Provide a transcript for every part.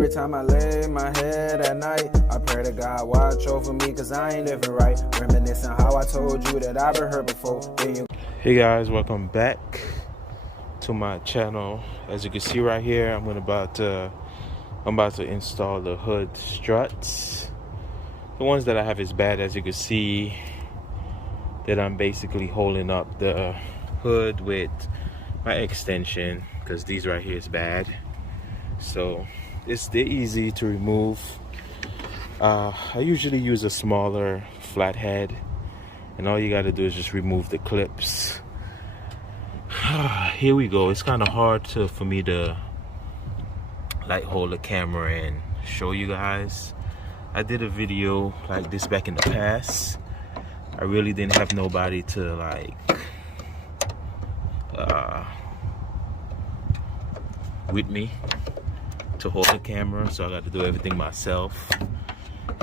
Every time I lay my head at night, I pray to God watch over me, cause I ain't living right. Reminiscing how I told you that I've been hurt before. Hey guys, welcome back to my channel. As you can see right here, I'm about to install the hood struts. The ones that I have is bad, as you can see, that I'm basically holding up the hood with my extension, because these right here is bad. So they're easy to remove. I usually use a smaller flathead, and all you got to do is just remove the clips. Here we go. It's kind of hard for me to like hold the camera and show you guys. I did a video like this back in the past. I really didn't have nobody to like with me to hold the camera, so I got to do everything myself.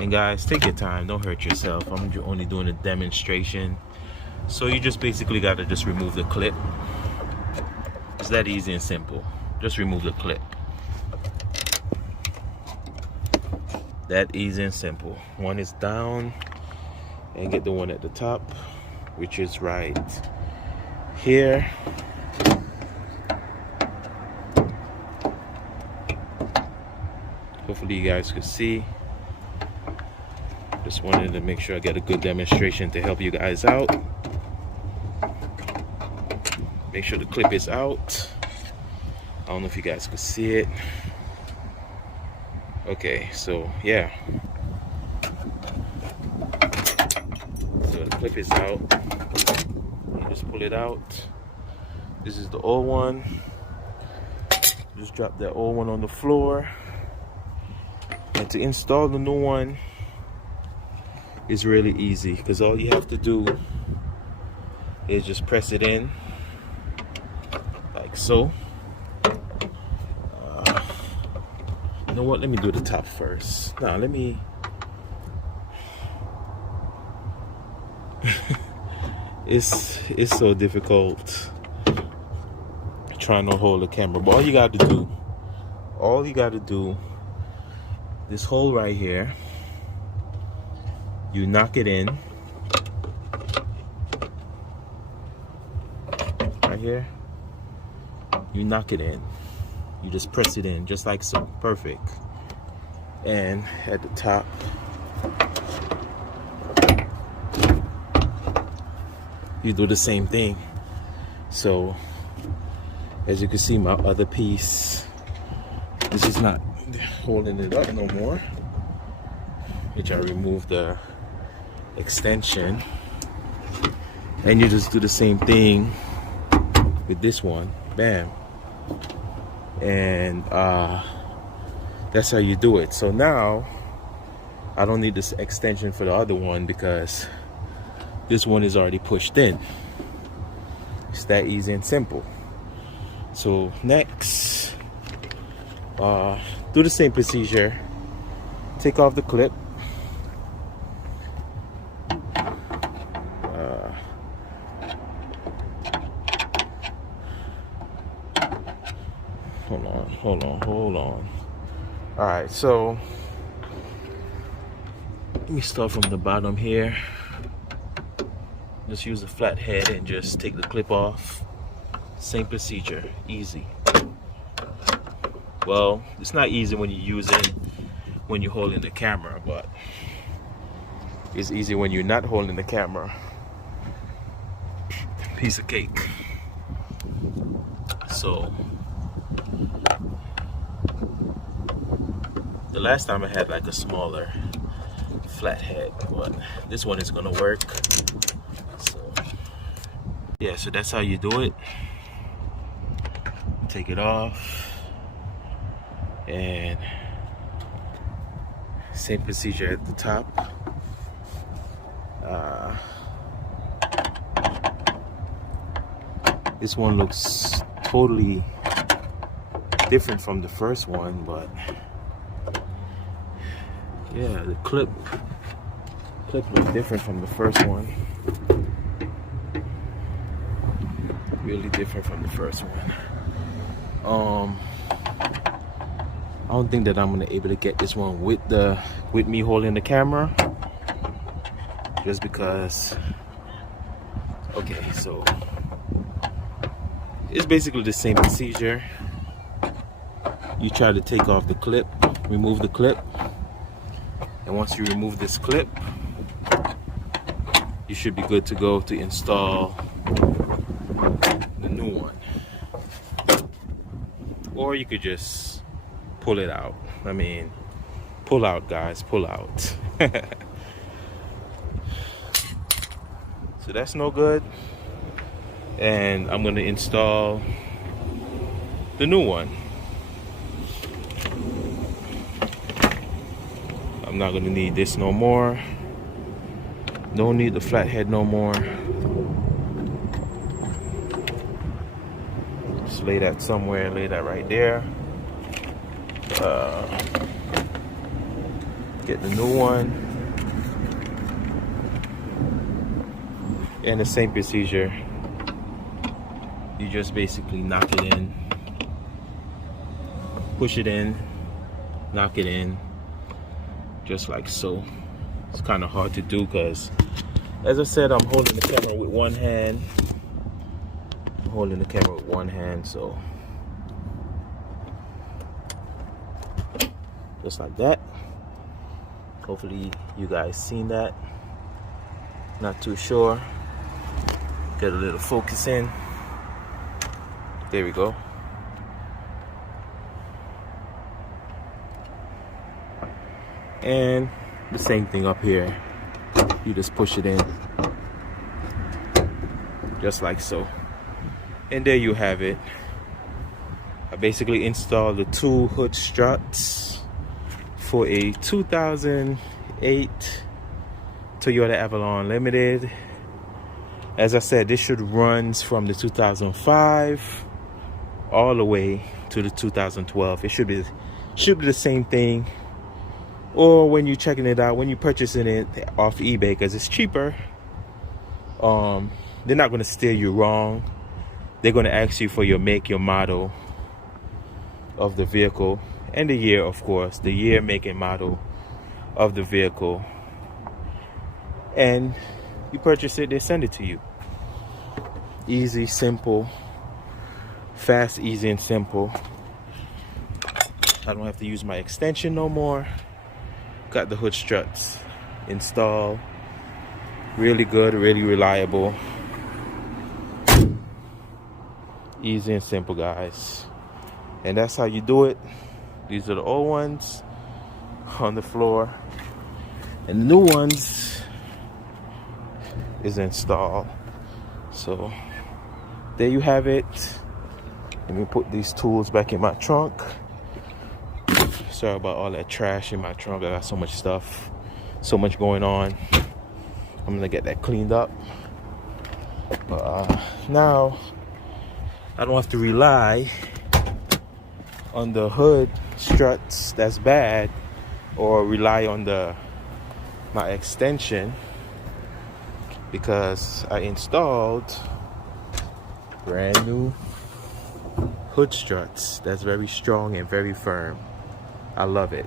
And guys, take your time, don't hurt yourself. I'm only doing a demonstration. So you just basically got to just remove the clip. It's that easy and simple. Just remove the clip. That easy and simple. One is down, and get the one at the top, which is right here. Hopefully you guys could see. Just wanted to make sure I get a good demonstration to help you guys out. Make sure the clip is out. I don't know if you guys could see it. Okay, so yeah. So the clip is out. You just pull it out. This is the old one. Just drop that old one on the floor. And to install the new one is really easy, because all you have to do is just press it in like so. You know what, let me do the top first. Now let me it's so difficult trying to hold the camera, but all you got to do, this hole right here, you knock it in right here. You knock it in. You just press it in just like so. Perfect. And at the top, you do the same thing. So as you can see, my other piece, this is not holding it up no more, which I removed the extension. And you just do the same thing with this one. Bam. And that's how you do it. So now I don't need this extension for the other one, because this one is already pushed in. It's that easy and simple. So next, do the same procedure. Take off the clip. Hold on. All right, so let me start from the bottom here. Just use the flat head and just take the clip off. Same procedure, easy. Well, it's not easy when you're holding the camera, but it's easy when you're not holding the camera. Piece of cake. So the last time I had like a smaller flathead, but this one is gonna work. So yeah, so that's how you do it. Take it off, and same procedure at the top. This one looks totally different from the first one, but yeah, the clip looks different from the first one. Really different from the first one. I don't think that I'm gonna able to get this one with me holding the camera, just because. Okay, so it's basically the same procedure. You try to take off the clip, remove the clip, and once you remove this clip, you should be good to go to install the new one. Or you could just pull it out. I mean, pull out, guys, pull out. So that's no good. And I'm gonna install the new one. I'm not gonna need this no more. Don't need the flathead no more. Just lay that somewhere, lay that right there. Get the new one. And the same procedure. You just basically knock it in, push it in, knock it in, just like so. It's kind of hard to do because, as I said, I'm holding the camera with one hand. I'm holding the camera with one hand, so just like that. Hopefully you guys seen that. Not too sure. Get a little focus in. There we go. And the same thing up here. You just push it in. Just like so. And there you have it. I basically installed the two hood struts for a 2008 Toyota Avalon Limited. As I said, this should run from the 2005 all the way to the 2012. It should be the same thing. Or when you're checking it out, when you're purchasing it off eBay, because it's cheaper, they're not going to steer you wrong. They're going to ask you for your make, your model of the vehicle, and the year, of course, the year, make, and model of the vehicle. And you purchase it, they send it to you. Easy, simple, fast, easy, and simple. I don't have to use my extension no more. Got the hood struts installed. Really good, really reliable. Easy and simple, guys. And that's how you do it. These are the old ones on the floor. And the new ones is installed. So there you have it. Let me put these tools back in my trunk. Sorry about all that trash in my trunk. I got so much stuff, so much going on. I'm gonna get that cleaned up. But now I don't have to rely on the hood struts that's bad, or rely on my extension, because I installed brand new hood struts that's very strong and very firm. I love it.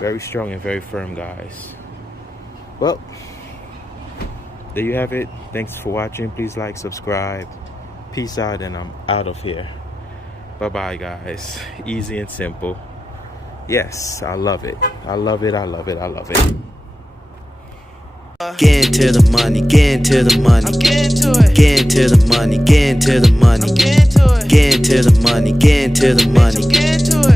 Very strong and very firm, guys. Well, there you have it. Thanks for watching. Please like, subscribe. Peace out, and I'm out of here. Bye-bye, guys. Easy and simple. Yes, I love it. I love it. I love it. I love it. Get into the money, get into the money, get into it. Get into the money, get into the money, get into it. Get into the money, get into the money, get into it.